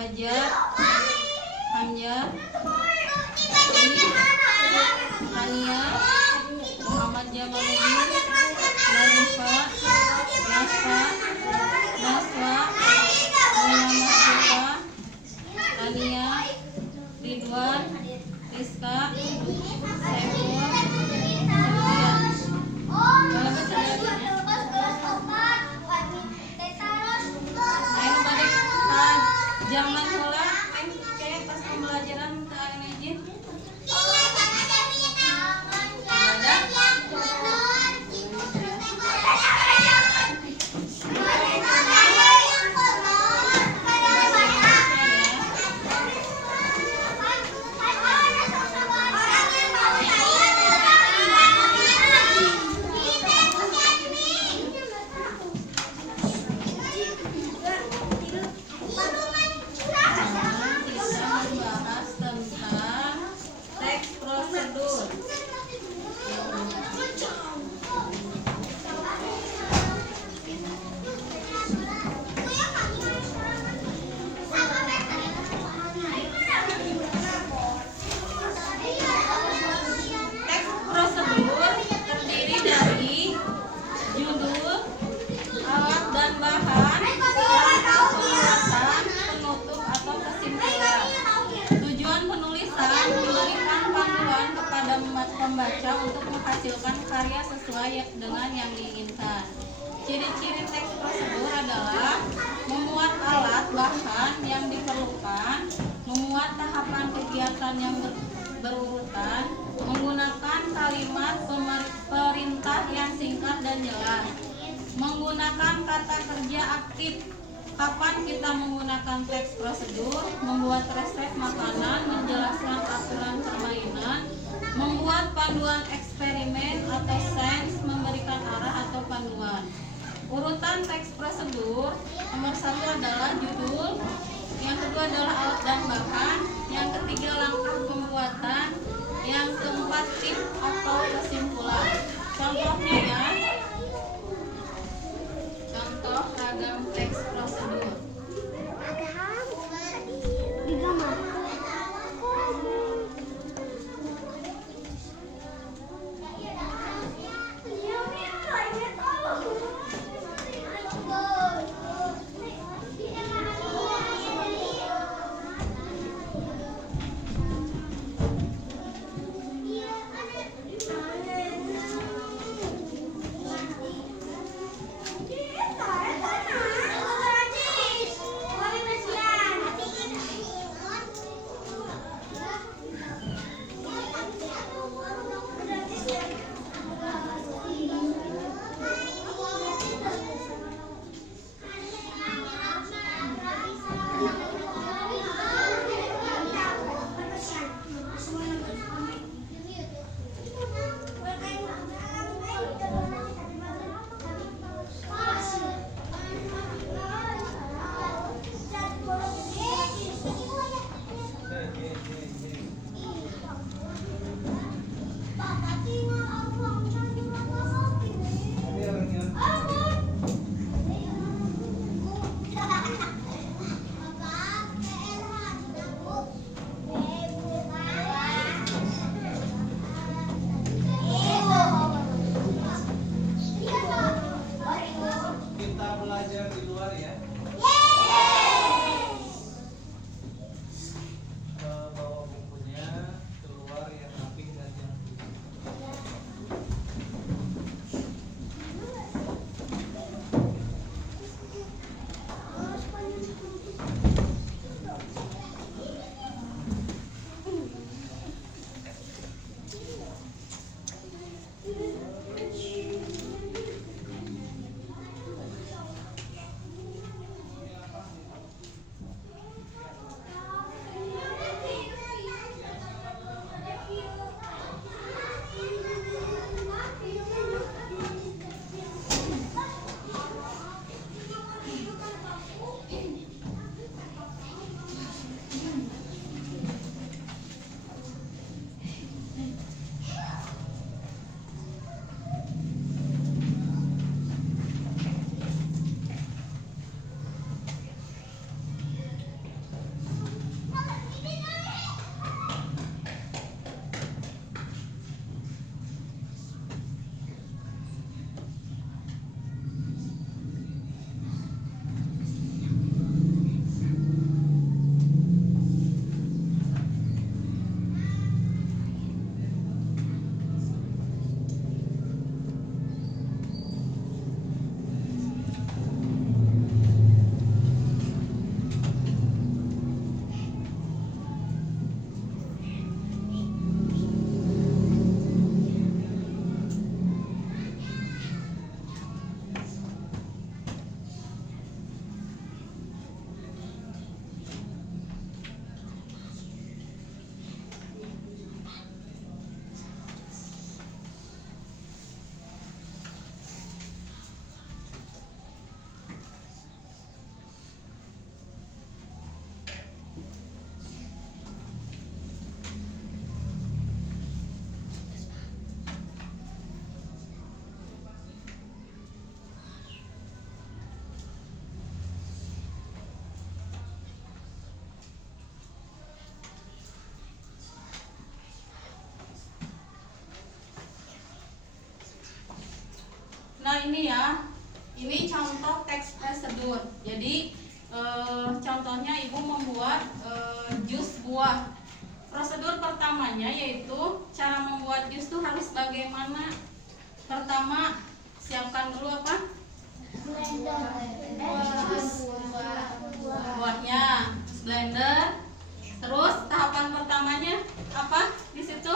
Fajar, Hamzah, Hania, Muhammad Jamaluddin, Narifa, Nasfa, Muhammad Sufa, Tania, Ridwan, Rizka, Saiful, jangan pula kayak pas pembelajaran izin. Pembaca untuk menghasilkan karya sesuai dengan yang diinginkan. Ciri-ciri teks prosedur adalah memuat alat bahan yang diperlukan, memuat tahapan kegiatan yang berurutan, menggunakan kalimat perintah yang singkat dan jelas, menggunakan kata kerja aktif. Kapan kita menggunakan teks prosedur? Membuat resep makanan, menjelaskan aturan permainan, membuat panduan eksperimen atau sains, memberikan arah atau panduan. Urutan teks prosedur, nomor 1 adalah judul, yang kedua adalah alat dan bahan, yang ketiga langkah pembuatan, yang keempat tip atau kesimpulan. Contohnya ya, contoh ragam teks prosedur. ini ya, ini contoh teks prosedur. Jadi contohnya ibu membuat jus buah. Prosedur pertamanya yaitu cara membuat jus itu harus bagaimana? Pertama, siapkan dulu apa? Buahnya, blender. Terus tahapan pertamanya apa? Di situ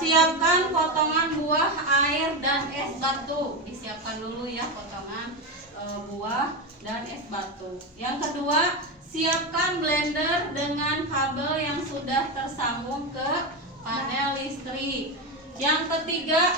siapkan potongan buah, air, dan es batu. Disiapkan dulu ya potongan buah dan es batu. Yang kedua, siapkan blender dengan kabel yang sudah tersambung ke panel listrik. Yang ketiga,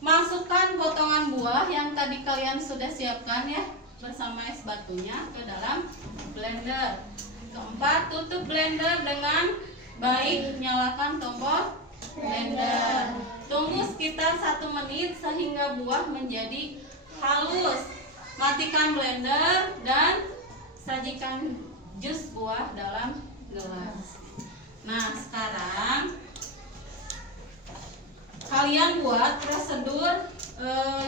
masukkan potongan buah yang tadi kalian sudah siapkan ya bersama es batunya ke dalam blender. Keempat, tutup blender dengan baik, nyalakan tombol blender. Tunggu sekitar 1 menit sehingga buah menjadi halus. Matikan blender dan sajikan jus buah dalam gelas. Nah, sekarang kalian buat prosedur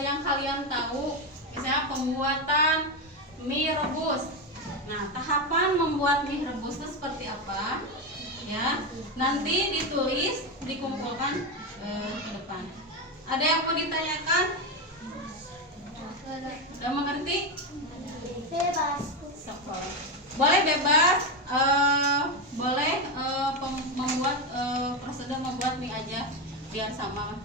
yang kalian tahu, misalnya pembuatan mie rebus. Nah, tahapan membuat mie rebus itu seperti apa? Ya, nanti ditulis, dikumpulkan ke depan. Ada yang mau ditanyakan? Sudah mengerti? Bebas. Boleh bebas, boleh membuat prosedur membuat mie aja biar sama.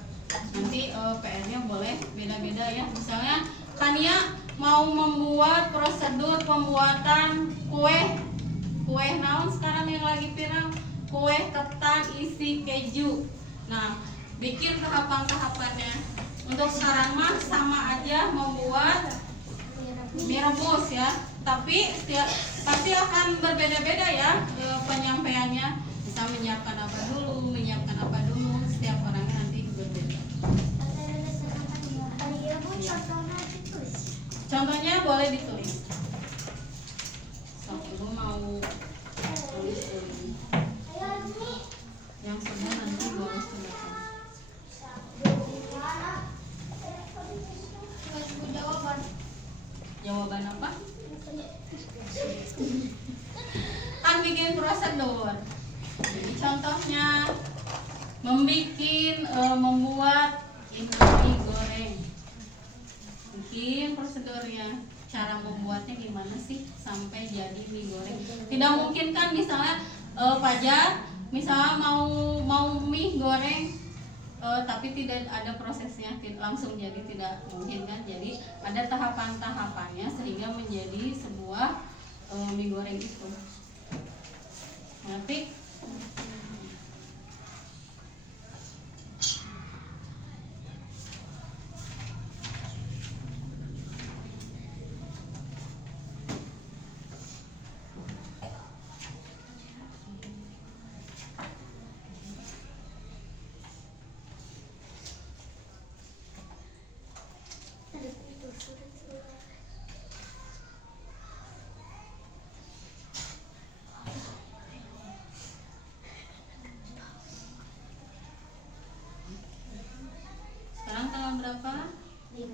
Nanti PR-nya boleh beda-beda ya. Misalnya Kania mau membuat prosedur pembuatan kue naon sekarang yang lagi viral, kue ketan isi keju. Nah, bikin tahapan-tahapannya. Untuk sekarang mah sama aja membuat mie rebus ya, tapi pasti akan berbeda-beda ya penyampaiannya. Bisa menyiapkan apa dulu, setiap orangnya nanti berbeda. Contohnya boleh ditulis. So, ibu mau tulis dulu. Yang sudah nanti boleh tuliskan. Jawaban apa? Kan bikin prosedur. Jadi contohnya membuat mie goreng. Bikin prosedurnya, cara membuatnya gimana sih sampai jadi mie goreng. Tidak mungkin kan misalnya Fajar misalnya mau mie goreng tapi tidak ada prosesnya, langsung jadi, tidak mungkin kan. Jadi ada tahapan-tahapannya sehingga menjadi sebuah mie goreng itu. Ngerti? Sekarang tanggal berapa? 5.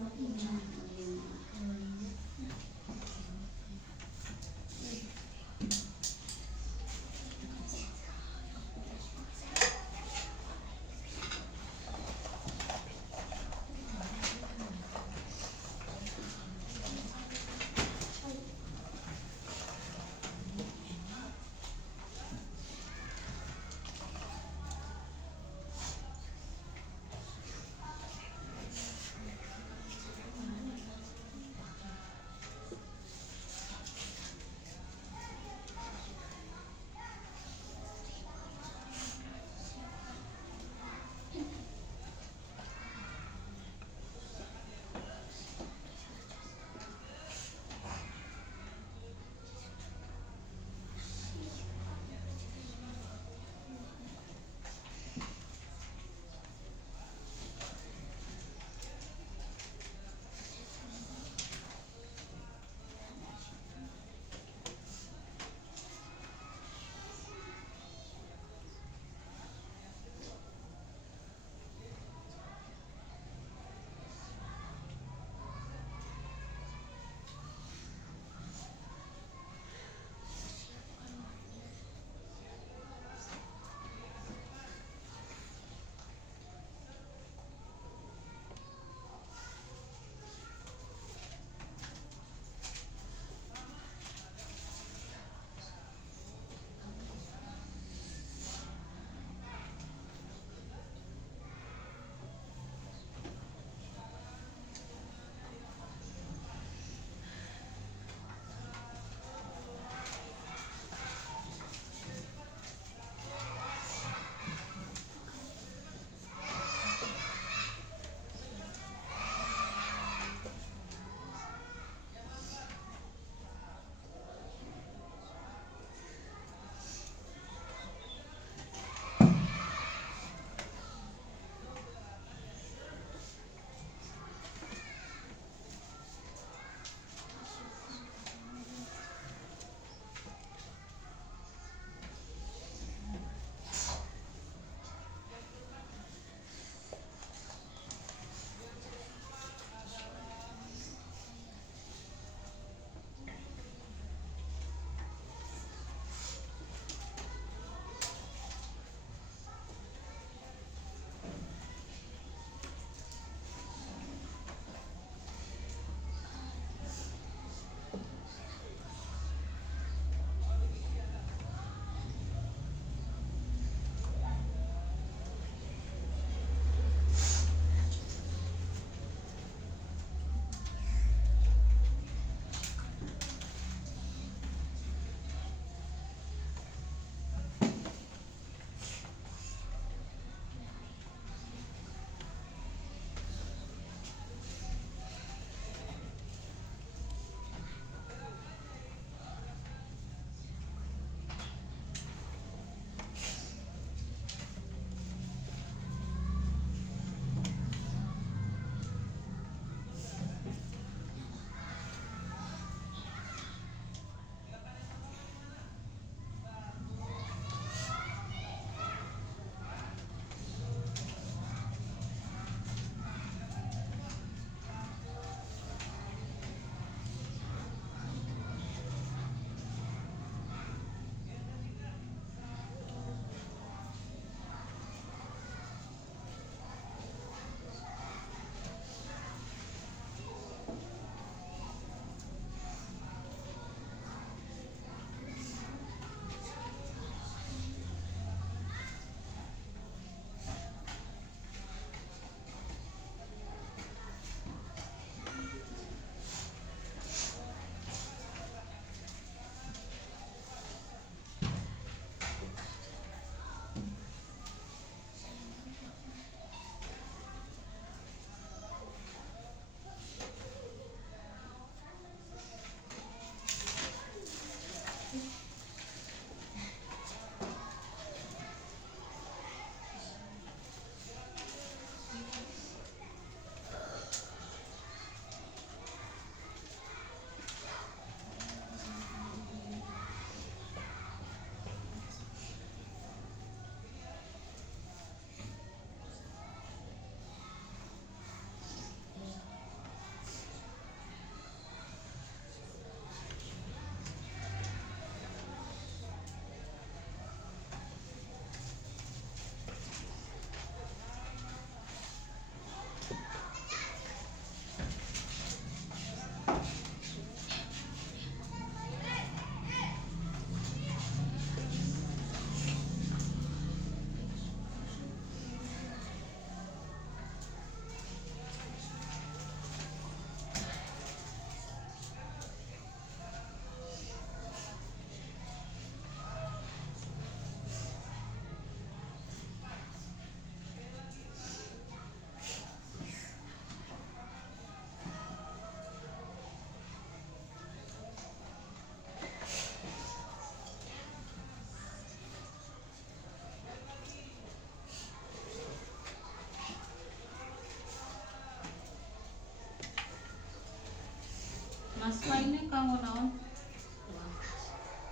Naswa ini kamu naon?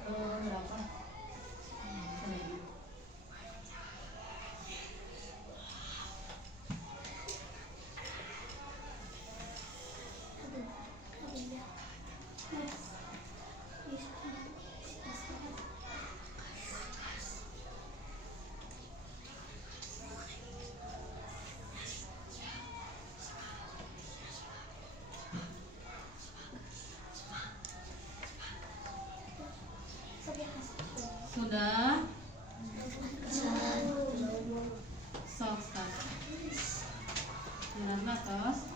Berapa? Sudah. Sok start. Benar tos.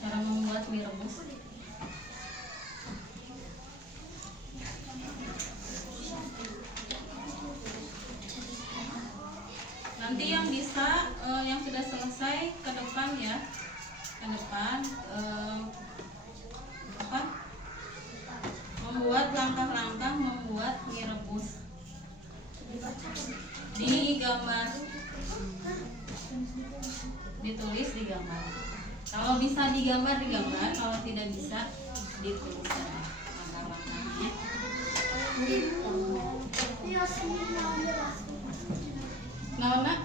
Cara membuat mie rebus. Nanti yang bisa yang sudah selesai ke depan ya, ke depan apa? Membuat langkah-langkah membuat mie rebus di gambar, ditulis di gambar. Kalau bisa digambar, kalau tidak bisa ditulis langkah-langkahnya. Nah,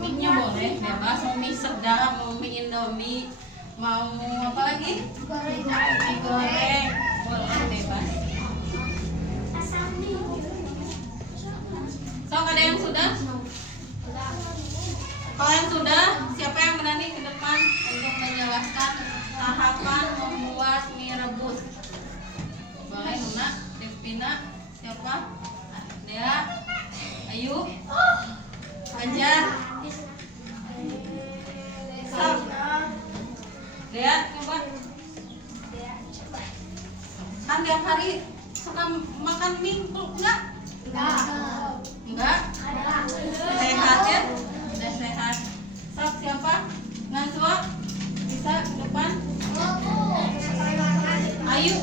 mie-nya boleh bebas, mau mie sedap, mau mie indomie, mau apa lagi? Mie goreng, boleh bebas. Sok, ada yang sudah? Kalau yang sudah, siapa yang berani ke depan untuk menjelaskan tahapan membuat mie rebus? Boleh Nuna, Devina, siapa? Dea, Ayu, Fajar, Sok. Dea, coba. Kan tiap hari suka makan mie enggak? Enggak? Sehat ya? Udah sehat. Sok, siapa? Najwa, bisa ke depan? Ayu,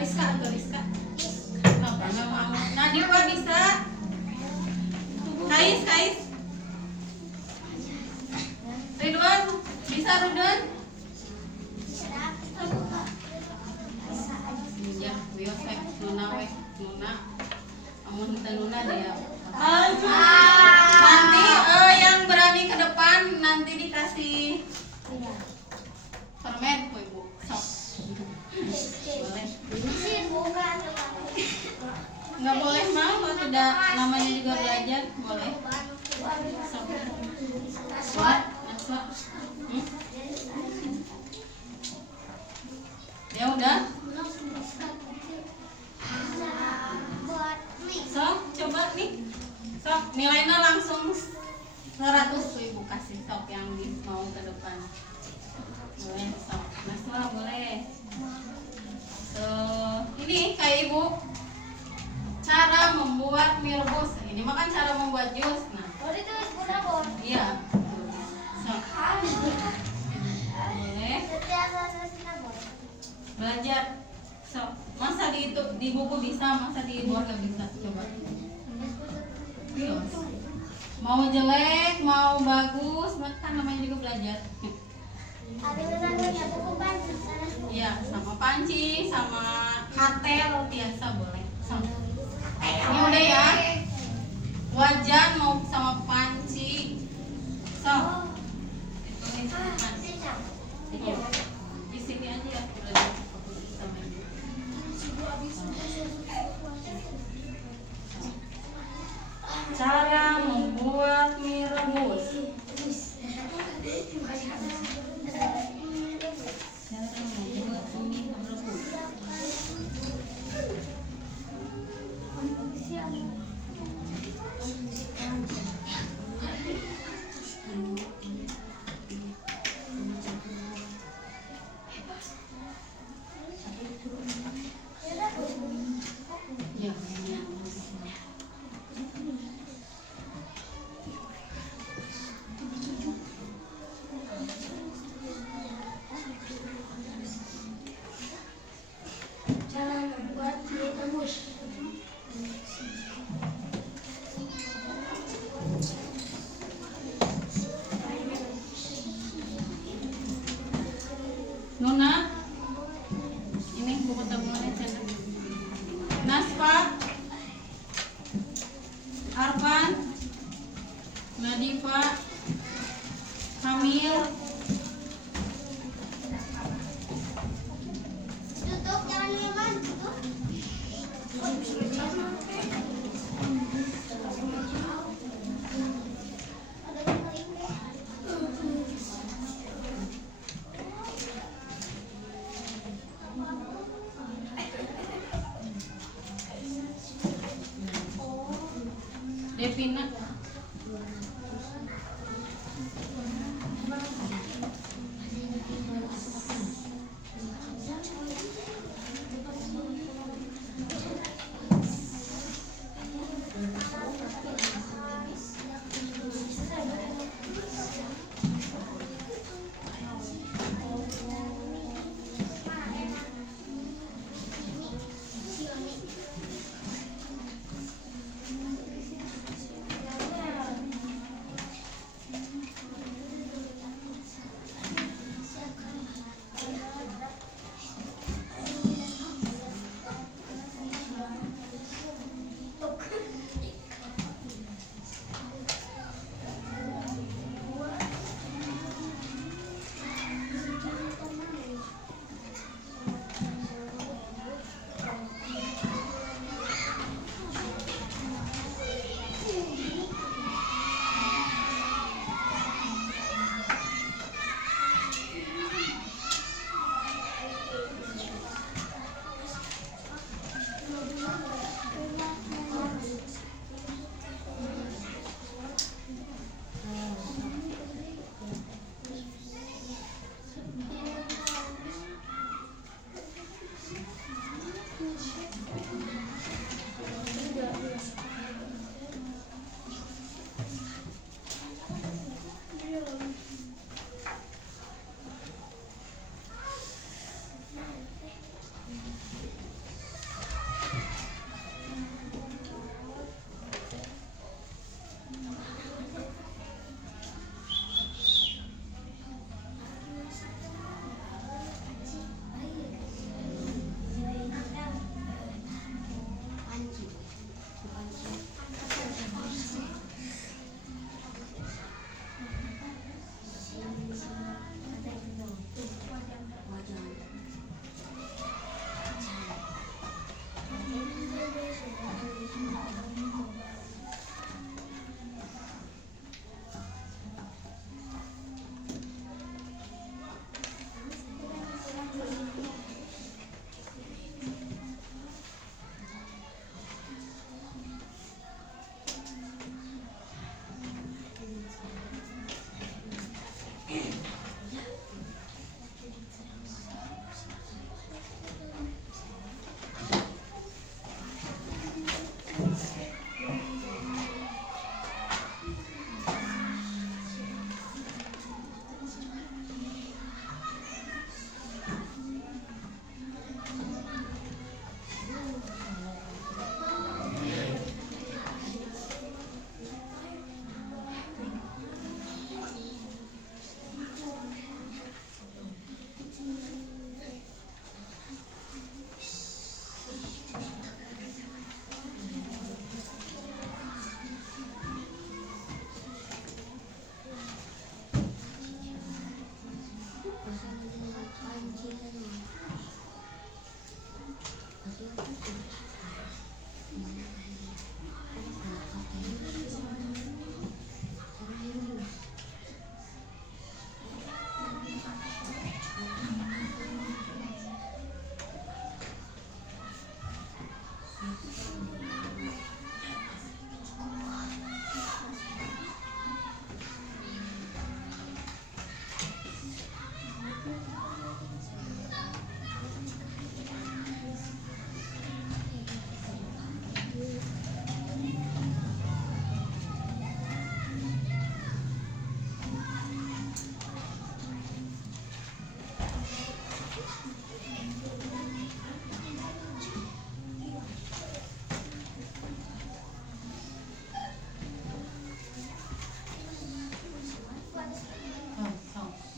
Rizka atau Rizka? Apa nama? Nadifa bisa? Kais? Ridwan, bisa Ridwan? Ya, biosek Nuna weh, Nuna. Amun teu Nuna dia. Nanti yang berani ke depan nanti dikasih permen Bu Ibu. Sok. Boleh. Nggak boleh mau kalau tidak, namanya juga belajar. Boleh. Sok. Buat, sok. Ya udah. Sok, coba nih. Sok, nilainya langsung 100 Ibu kasih sok yang mau ke depan. Boleh, sok. Naswa boleh. So, ini kayak Ibu cara membuat mie rebus. Ini mah kan cara membuat jus. Nah, iya. Sok. Boleh. Belajar. So, masa di buku bisa, masa di luar nggak bisa? Coba. Bios. Mau jelek, mau bagus, kan namanya juga belajar. Ada namanya buku panci. Iya, sama panci, sama katel biasa boleh. Sama. Ini udah ya. Wajan mau sama panci. So. Ditulis panci. Di sini aja ya belajar. Cara membuat mie rebus. Cara membuat mie rebus. Ya. Cara membuat mie rebus. Nuna, ini buku tabungannya channel. Nasfa, Arfan, Nadifa, Kamil, Tutup jangan leman, tutup. Devina.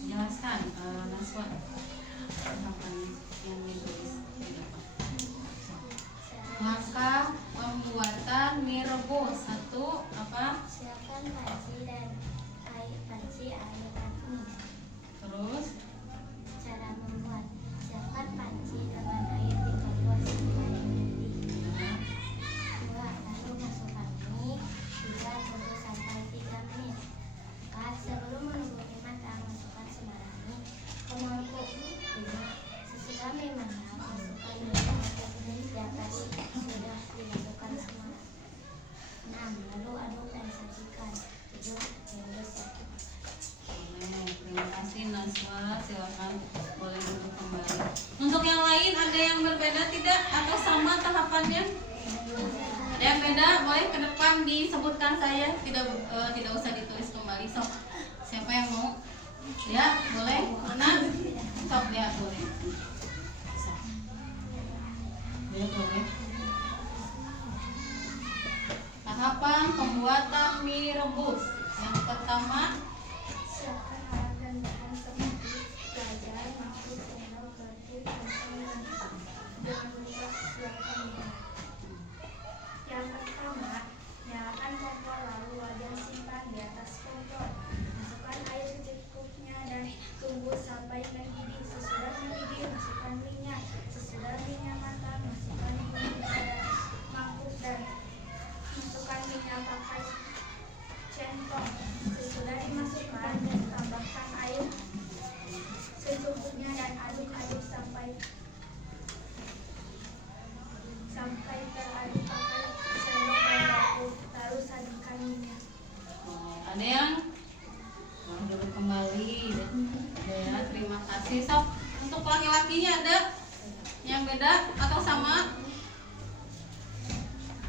Jelaskan Naswa tahapan yang ditulis di depan. Langkah pembuatan mie rebus. 1. Apa? Siapkan panci dan air mie. Terus Cara membuat: siapkan panci dengan air di kompor sampai mendidih. 2. Lalu masukkan mie. 3. Tunggu sampai 3 menit. 4. Sebelum menunggu mie matang, masukkan sembarang mie ke mangkuk. 5. Sesudah mie matang, masukkan mie ke mangkuk di atas sudah dimasukkan semua. 6. Lalu aduk dan sajikan. 7. Rebus 1. terima kasih Naswa, silakan boleh duduk kembali. Untuk yang lain ada yang berbeda tidak atau sama tahapannya? Ada yang beda boleh ke depan disebutkan saya, tidak usah ditulis kembali. Sok, siapa yang mau? Ya, boleh. Mana? Sok ya, boleh. Sok. Ya, boleh. Tahapan pembuatan mie rebus. Yang pertama, Siapkan alat dan bahan seperti wajan, mangkuk, sendok, garpu, kantong, dan jangan lupa siapkan minyak. Yang pertama, nyalakan kompor lalu wajan simpan di atas kompor. Masukkan air secukupnya dan tunggu sampai mendidih. Sesudah mendidih, masukkan minyak. Sesudah minyak matang, masukkan bumbu pada mangkuk dan masukkan minyak pakai centong. Sesudah dimasukkan, tambahkan air secukupnya dan aduk-aduk sampai teraduk pakai sendok dan garpu. Lalu sajikan minyak. ada yang boleh duduk kembali. Ya, terima kasih. Sok, untuk laki-lakinya ada yang beda atau sama?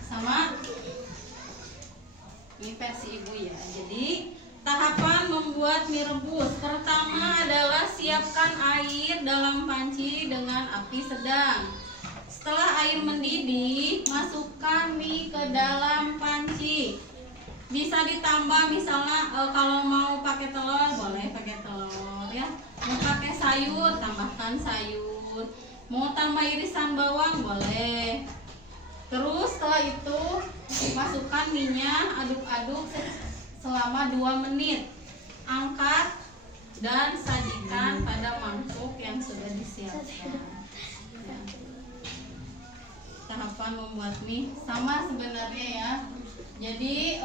Sama? Ini versi ibu ya. Jadi tahapan membuat mie rebus. Pertama adalah siapkan air dalam panci dengan api sedang. Setelah air mendidih, masukkan mie ke dalam panci. Bisa ditambah misalnya kalau mau pakai telur boleh pakai telur ya. Mau pakai sayur tambahkan sayur. Mau tambah irisan bawang boleh. Terus setelah itu masukkan minyak, aduk-aduk selama 2 menit. Angkat dan sajikan pada mangkuk yang sudah disiapkan. Ya. Tahapan membuat mie sama sebenarnya ya. Jadi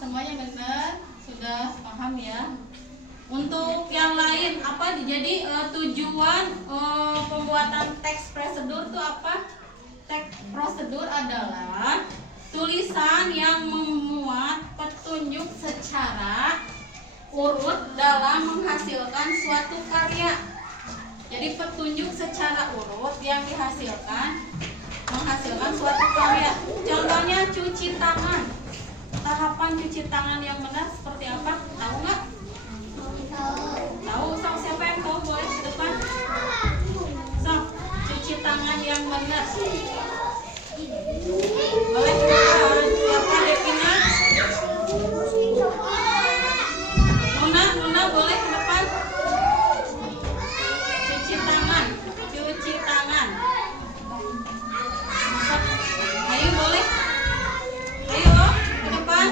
semuanya benar, sudah paham ya. Untuk yang lain apa? Jadi tujuan pembuatan teks prosedur itu apa? Teks prosedur adalah tulisan yang memuat petunjuk secara urut dalam menghasilkan suatu karya. Jadi petunjuk secara urut yang dihasilkan menghasilkan suatu karya. Contohnya cuci tangan. Tahapan cuci tangan yang benar seperti apa? Tahu nggak? Tahu. Sok, siapa yang tahu boleh ke depan. Sok, cuci tangan yang benar. Boleh ke depan. Siapa Devina? Nuna boleh ke depan. Cuci tangan. Ayo boleh. Ayo ke depan.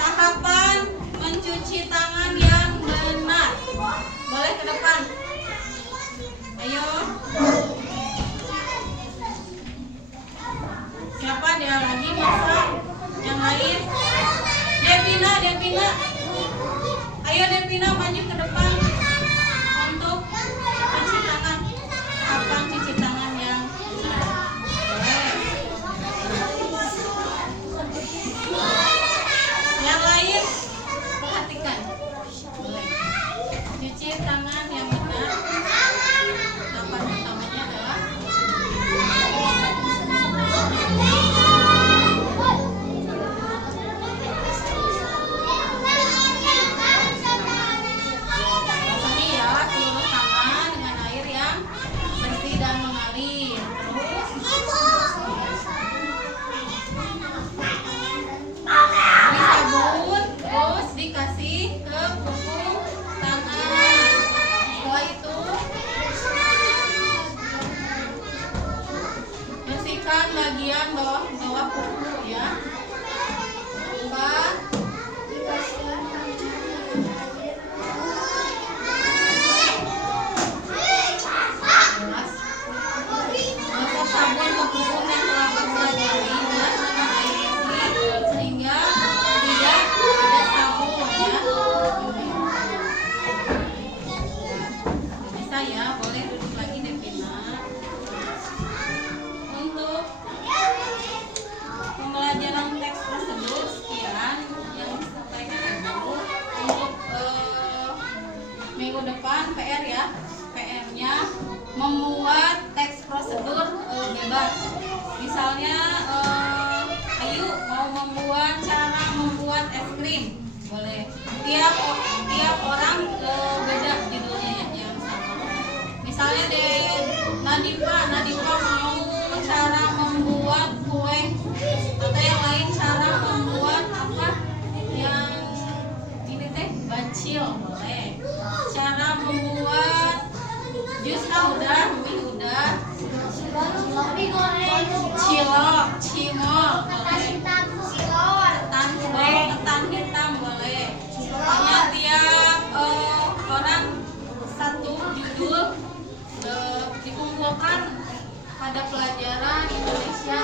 Tahapan mencuci tangan yang benar. Boleh ke depan. Ayo. ya, boleh duduk lagi Devina. Untuk pembelajaran teks prosedur sekian yang disampaikan Ibu. Untuk minggu depan PR ya, PR-nya membuat teks prosedur bebas. Misalnya Ayu mau membuat cara membuat es krim, boleh. Tiap orang beda judulnya ya, yang sama. Misalnya Nadifa mau cara membuat kue, atau yang lain cara membuat apa? Yang ini teh bacil, boleh. Cara membuat jus udah, mie udah. Cilok, cimol, boleh. Ketan hitam boleh. Pokoknya tiap orang satu judul dikumpulkan pada pelajaran Indonesia